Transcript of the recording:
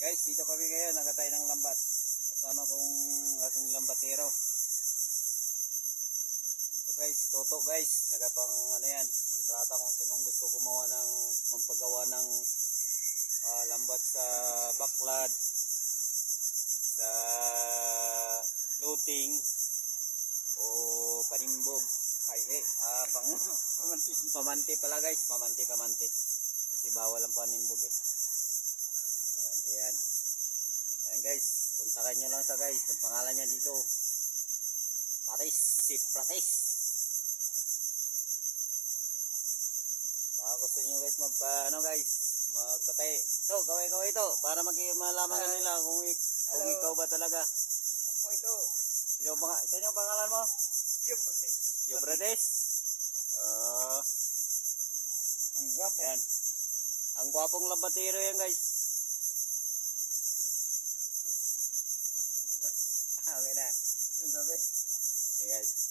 Guys, dito kami ngayon, nagatay ng lambat. Kasama kong aking lambatero. So guys, si Toto guys, nagapang ano yan, kontrata kung sinong gusto gumawa ng, magpagawa ng lambat sa baklad, sa looting, o panimbog. Ay, pang pamanti pala guys, pamanti. Kasi bawal ang panimbog eh. Pamanti yan. Ayan guys, kontakin nyo lang sa guys. Ang pangalan niya dito, Pratis, si Pratis. Baka gusto nyo guys magpatay. Ito, kaway ito. Para malaman nila kung ikaw ba talaga. Ako ito. Sino ang pangalan mo? Euphrates. Euphrates? Ang gwapo. Yan. Ang gwapong lambatero yan guys. Okay na. Ang gabi. Okay guys.